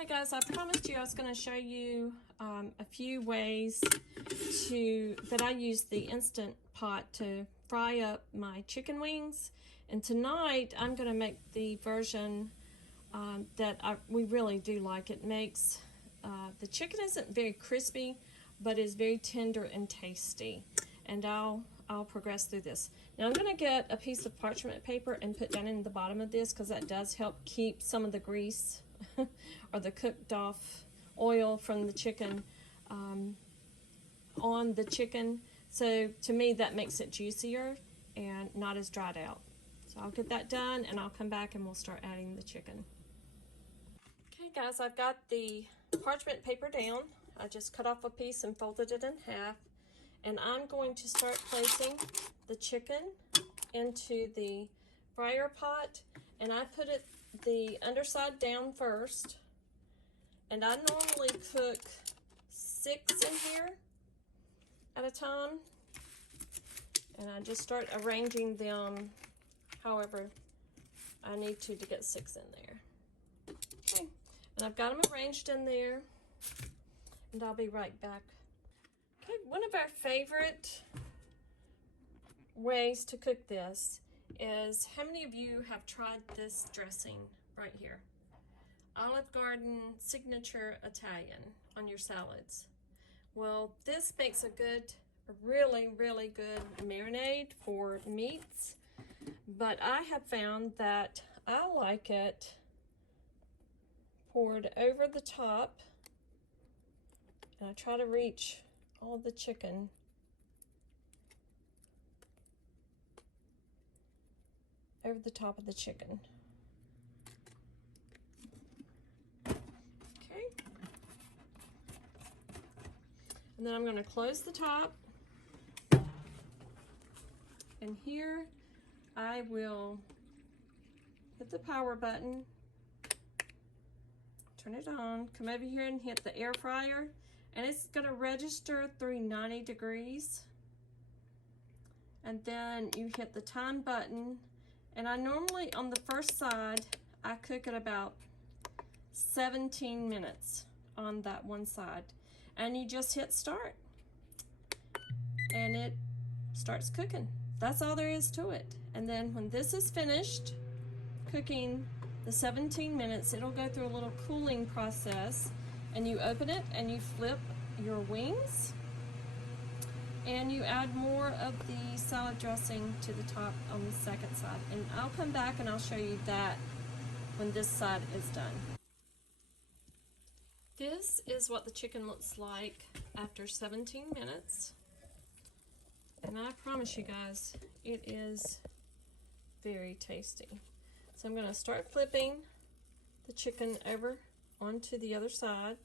Hey guys, I promised you I was going to show you a few ways that I use the Instant Pot to fry up my chicken wings. And tonight I'm going to make the version that we really do like. It makes the chicken isn't very crispy, but is very tender and tasty. And I'll progress through this. Now I'm going to get a piece of parchment paper and put down in the bottom of this because that does help keep some of the grease or the cooked off oil from the chicken on the chicken. So to me that makes it juicier and not as dried out. So I'll get that done and I'll come back and we'll start adding the chicken. Okay guys, I've got the parchment paper down. I just cut off a piece and folded it in half. And I'm going to start placing the chicken into the fryer pot. And I put the underside down first. And I normally cook 6 in here at a time. And I just start arranging them however I need to get 6 in there. Okay, and I've got them arranged in there. And I'll be right back. Okay, one of our favorite ways to cook this is, how many of you have tried this dressing right here? Olive Garden Signature Italian on your salads. Well, this makes a really good marinade for meats, but I have found that I like it poured over the top, and I try to reach all the chicken over the top of the chicken. Okay. And then I'm going to close the top. And here I will hit the power button, turn it on, come over here and hit the air fryer. And it's going to register through 90 degrees. And then you hit the time button. And I normally, on the first side, I cook it about 17 minutes on that one side. And you just hit start. And it starts cooking. That's all there is to it. And then when this is finished cooking the 17 minutes, it'll go through a little cooling process. And you open it and you flip your wings and you add more of the salad dressing to the top on the second side. And I'll come back and I'll show you that when this side is done. This is what the chicken looks like after 17 minutes. And I promise you guys, it is very tasty. So I'm going to start flipping the chicken over onto the other side.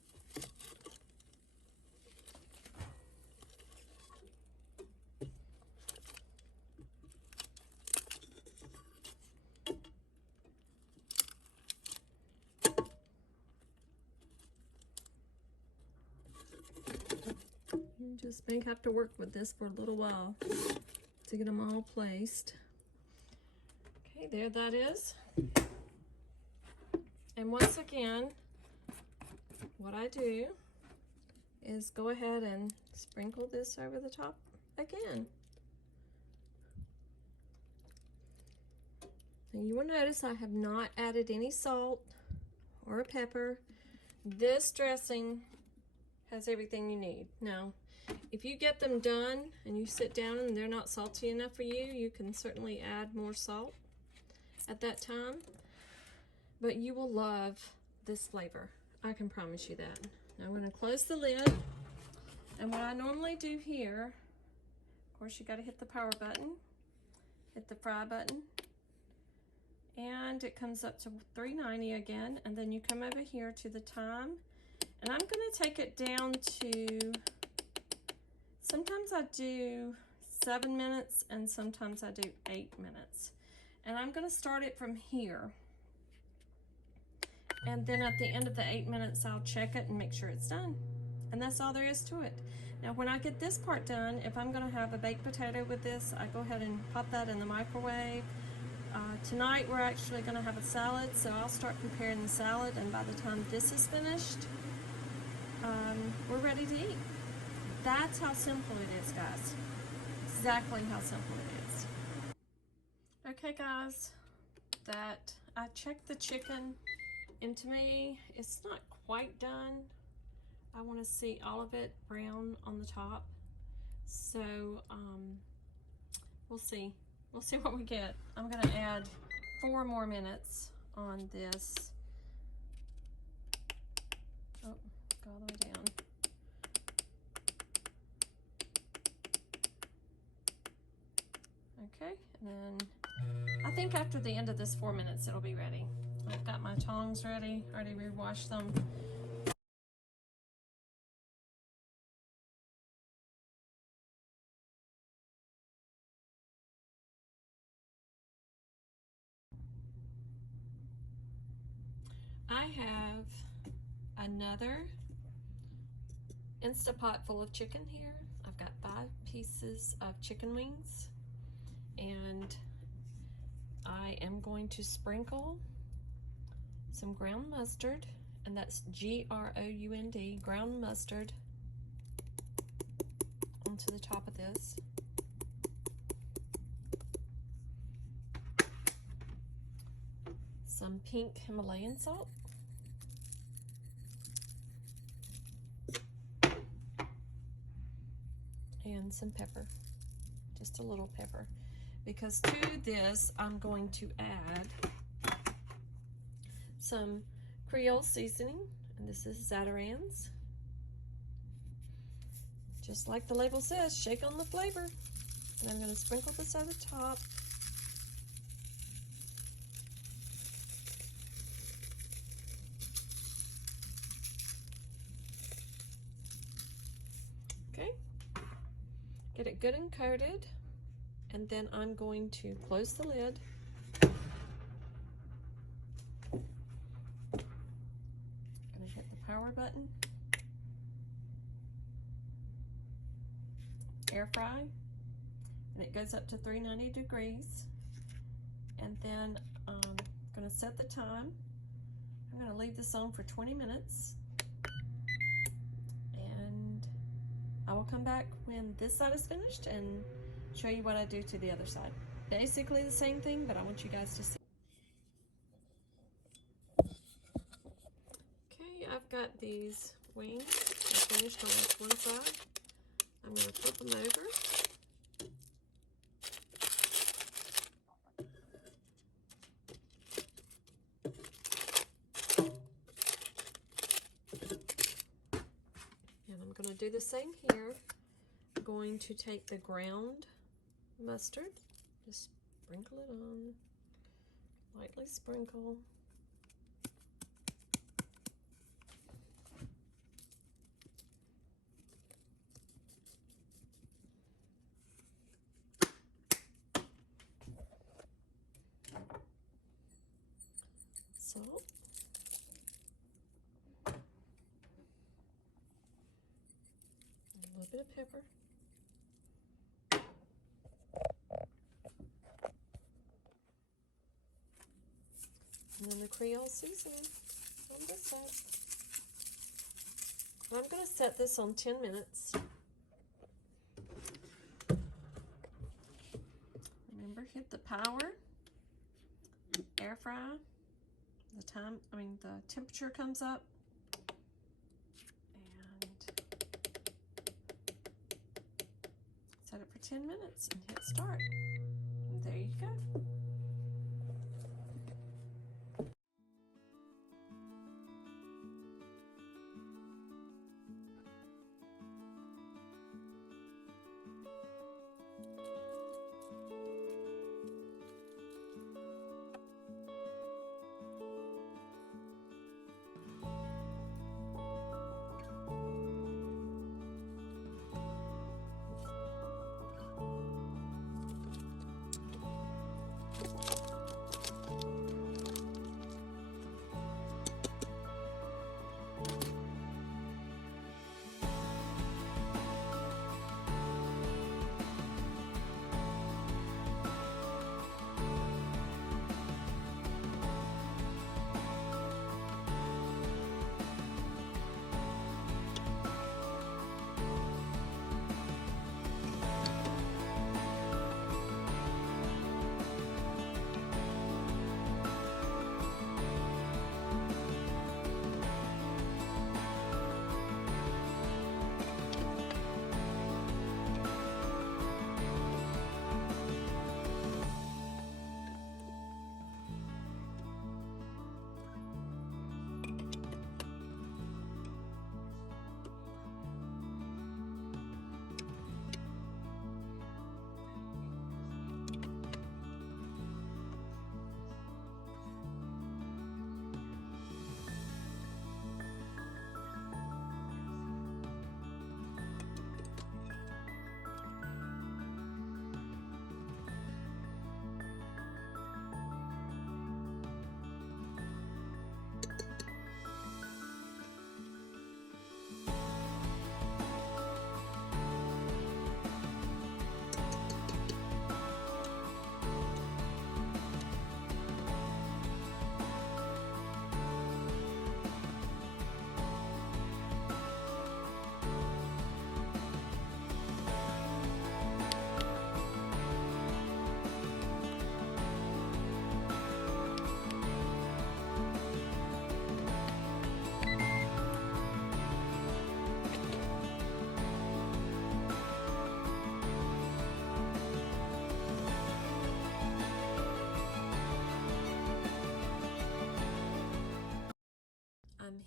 You just may have to work with this for a little while to get them all placed. Okay, there that is. And once again, what I do is go ahead and sprinkle this over the top again. And you will notice I have not added any salt or pepper. This dressing has everything you need. Now, if you get them done and you sit down and they're not salty enough for you, you can certainly add more salt at that time. But you will love this flavor. I can promise you that. Now I'm going to close the lid. And what I normally do here, of course, you got to hit the power button, hit the fry button, and it comes up to 390 again. And then you come over here to the time, and I'm going to take it down to, sometimes I do 7 minutes and sometimes I do 8 minutes. And I'm going to start it from here. And then at the end of the 8 minutes, I'll check it and make sure it's done. And that's all there is to it. Now, when I get this part done, if I'm gonna have a baked potato with this, I go ahead and pop that in the microwave. Tonight we're actually going to have a salad, so I'll start preparing the salad, and by the time this is finished, we're ready to eat. That's how simple it is, guys. Exactly how simple it is. Okay, guys, that I checked the chicken into me. It's not quite done. I want to see all of it brown on the top. So we'll see. We'll see what we get. I'm going to add 4 more minutes on this. Oh, go all the way down. Okay, and then I think after the end of this 4 minutes, it'll be ready. I've got my tongs ready, already re-washed them. I have another Instapot full of chicken here. I've got 5 pieces of chicken wings, and I am going to sprinkle some ground mustard, and that's G-R-O-U-N-D, ground mustard, onto the top of this. Some pink Himalayan salt. And some pepper, just a little pepper, because to this I'm going to add some Creole seasoning, and this is Zatarain's. Just like the label says, shake on the flavor. And I'm going to sprinkle this at the top. Okay. Get it good and coated, and then I'm going to close the lid. Gonna hit the power button. Air fry, and it goes up to 390 degrees. And then I'm gonna set the time. I'm gonna leave this on for 20 minutes. I will come back when this side is finished and show you what I do to the other side. Basically the same thing, but I want you guys to see. Okay, I've got these wings. I finished on this one side. I'm going to flip them over. Going to do the same here. I'm going to take the ground mustard, just sprinkle it on, lightly sprinkle. Salt. A little bit of pepper. And then the Creole seasoning on this side. I'm going to set this on 10 minutes. Remember, hit the power, air fry. The temperature comes up. Set it for 10 minutes and hit start. And there you go.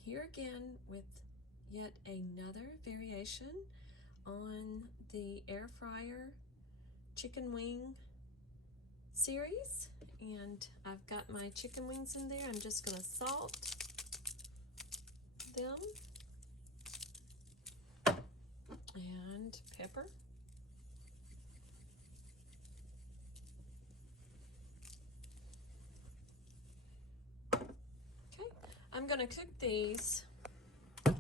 here again with yet another variation on the air fryer chicken wing series, and I've got my chicken wings in there. I'm just gonna salt them and pepper. Okay, I'm gonna cook these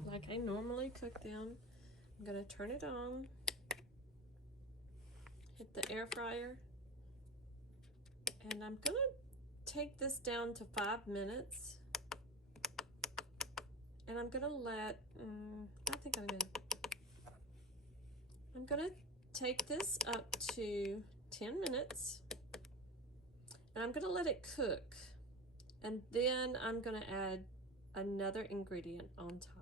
like I normally cook them. I'm gonna turn it on, hit the air fryer, and I'm gonna take this down to 5 minutes. And I'm gonna let, I'm gonna take this up to 10 minutes, and I'm gonna let it cook. And then I'm gonna add another ingredient on top.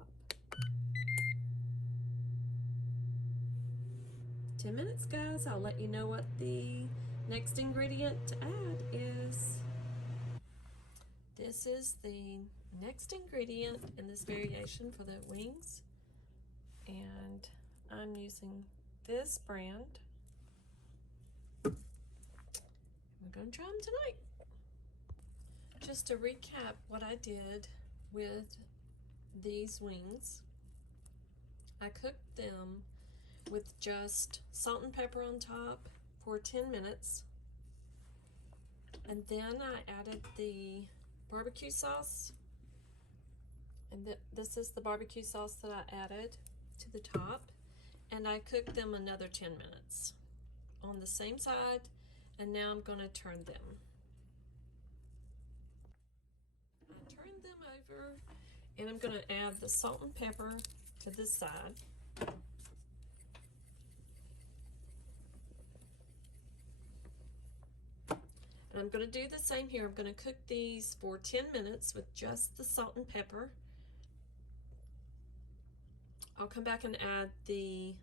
10 minutes, guys. I'll let you know what the next ingredient to add is. This is the next ingredient in this variation for the wings, and I'm using this brand. We're going to try them tonight. Just to recap what I did with these wings, I cooked them with just salt and pepper on top for 10 minutes, and then I added the barbecue sauce, and this is the barbecue sauce that I added to the top, and I cooked them another 10 minutes on the same side, and now I'm going to turn them. I turned them over, and I'm going to add the salt and pepper to this side. And I'm going to do the same here. I'm going to cook these for 10 minutes with just the salt and pepper. I'll come back and add the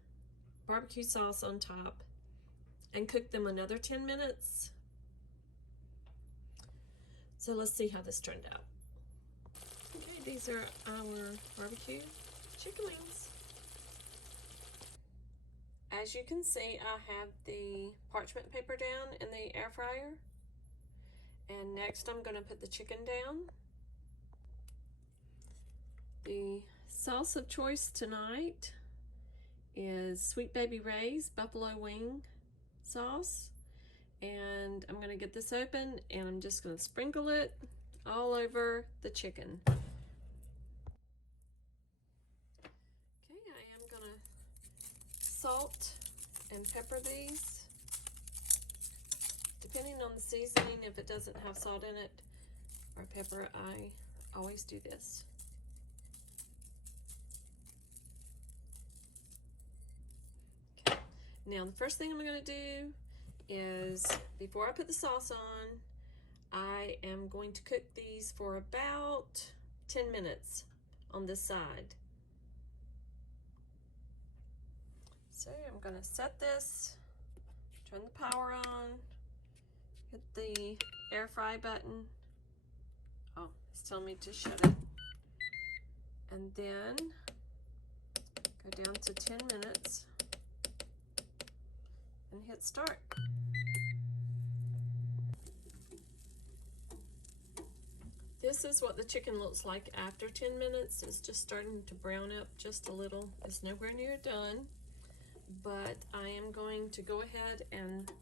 barbecue sauce on top and cook them another 10 minutes. So let's see how this turned out. Okay, these are our barbecue chicken wings. As you can see, I have the parchment paper down in the air fryer. And next I'm going to put the chicken down. The sauce of choice tonight is Sweet Baby Ray's buffalo wing sauce, and I'm going to get this open and I'm just going to sprinkle it all over the chicken. Okay, I am going to salt and pepper these. Depending on the seasoning, if it doesn't have salt in it or pepper, I always do this. Okay. Now the first thing I'm going to do is, before I put the sauce on, I am going to cook these for about 10 minutes on this side. So I'm going to set this, turn the power on, hit the air fry button. Oh, it's telling me to shut it. And then go down to 10 minutes and hit start. This is what the chicken looks like after 10 minutes. It's just starting to brown up just a little. It's nowhere near done, but I am going to go ahead and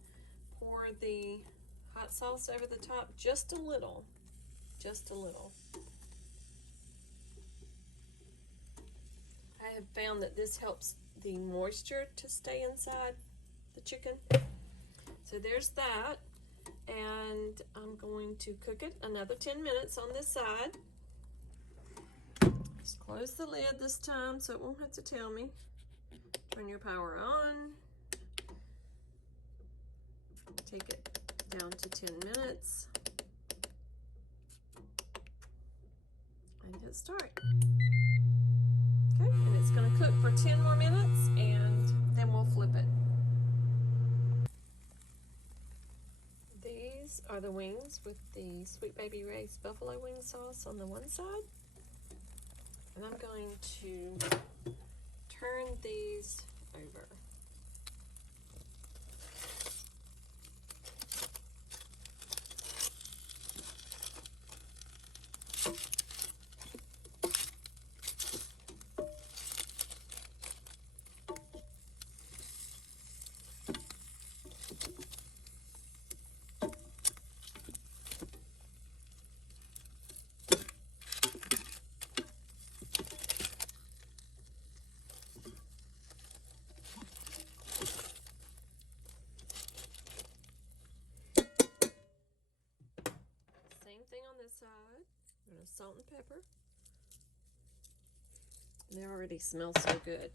pour the hot sauce over the top, just a little, just a little. I have found that this helps the moisture to stay inside the chicken. So there's that, and I'm going to cook it another 10 minutes on this side. Just close the lid this time so it won't have to tell me. Turn your power on. Take it down to 10 minutes and hit start. Okay, and it's going to cook for 10 more minutes, and then we'll flip it. These are the wings with the Sweet Baby Ray's buffalo wing sauce on the one side, And I'm going to turn these over. Same thing on this side. I'm going to salt and pepper. They already smell so good.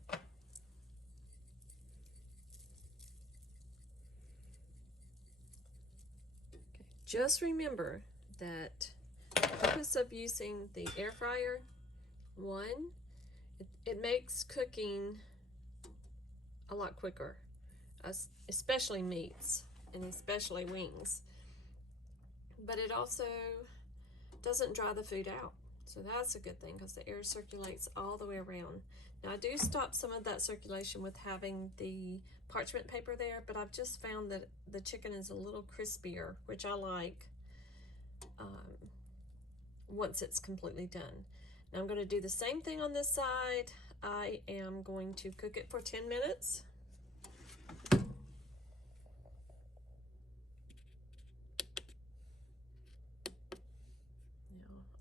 Okay. Just remember that the purpose of using the air fryer, one, it makes cooking a lot quicker, especially meats and especially wings. But it also doesn't dry the food out. So that's a good thing because the air circulates all the way around. Now I do stop some of that circulation with having the parchment paper there, but I've just found that the chicken is a little crispier, which I like once it's completely done. Now I'm going to do the same thing on this side. I am going to cook it for 10 minutes.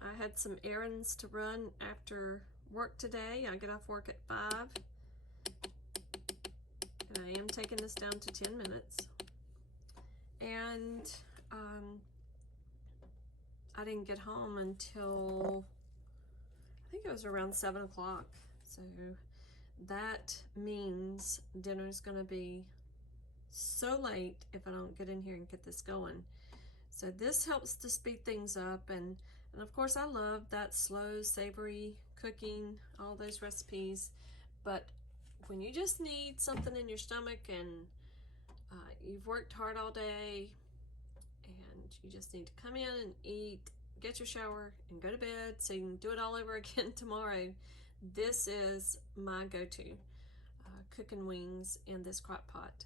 I had some errands to run after work today. I get off work at 5. And I am taking this down to 10 minutes. And I didn't get home until, I think it was around 7 o'clock. So that means dinner's gonna be so late if I don't get in here and get this going. So this helps to speed things up, and of course I love that slow, savory cooking, all those recipes, but when you just need something in your stomach and you've worked hard all day and you just need to come in and eat, get your shower, and go to bed so you can do it all over again tomorrow, this is my go-to, cooking wings in this crock pot.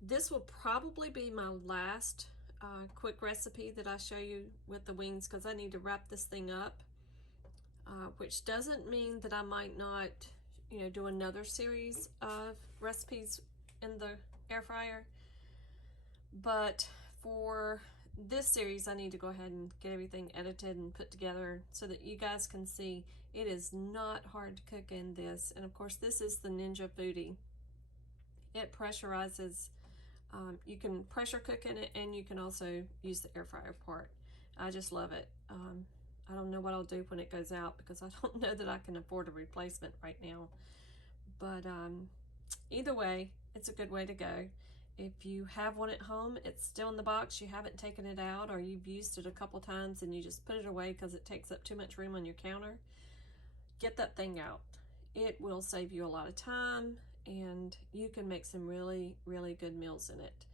This will probably be my last quick recipe that I show you with the wings, because I need to wrap this thing up, which doesn't mean that I might not, do another series of recipes in the air fryer. But for this series, I need to go ahead and get everything edited and put together so that you guys can see it is not hard to cook in this. And of course, this is the Ninja Foodi. It pressurizes. You can pressure cook in it, and you can also use the air fryer part. I just love it. I don't know what I'll do when it goes out, because I don't know that I can afford a replacement right now. But either way, it's a good way to go. If you have one at home, it's still in the box, you haven't taken it out, or you've used it a couple times and you just put it away because it takes up too much room on your counter, get that thing out. It will save you a lot of time, and you can make some really, really good meals in it.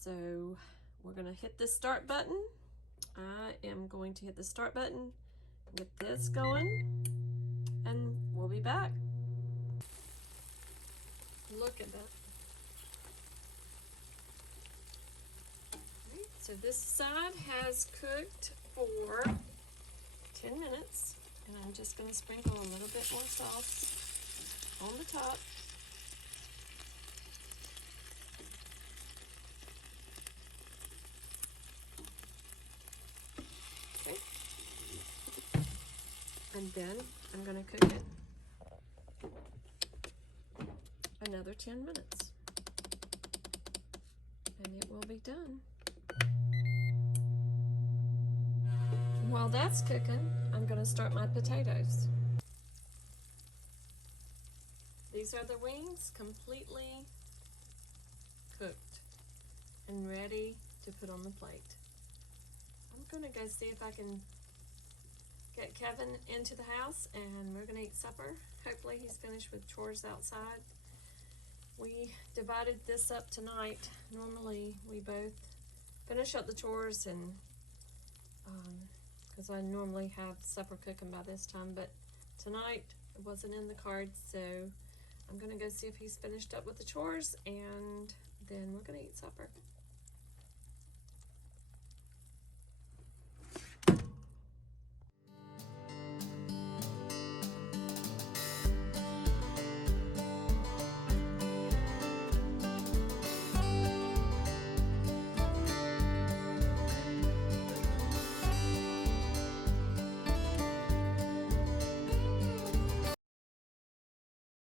So we're gonna hit this start button. I am going to hit the start button, get this going, and we'll be back. Look at that. Right, so this side has cooked for 10 minutes, and I'm just gonna sprinkle a little bit more sauce on the top. Okay. And then I'm going to cook it another 10 minutes. And it will be done. While that's cooking, I'm going to start my potatoes. These are the wings, completely cooked and ready to put on the plate. I'm going to go see if I can get Kevin into the house, and we're going to eat supper. Hopefully he's finished with chores outside. We divided this up tonight. Normally we both finish up the chores, and because I normally have supper cooking by this time, but tonight it wasn't in the cards, so I'm gonna go see if he's finished up with the chores, and then we're gonna eat supper.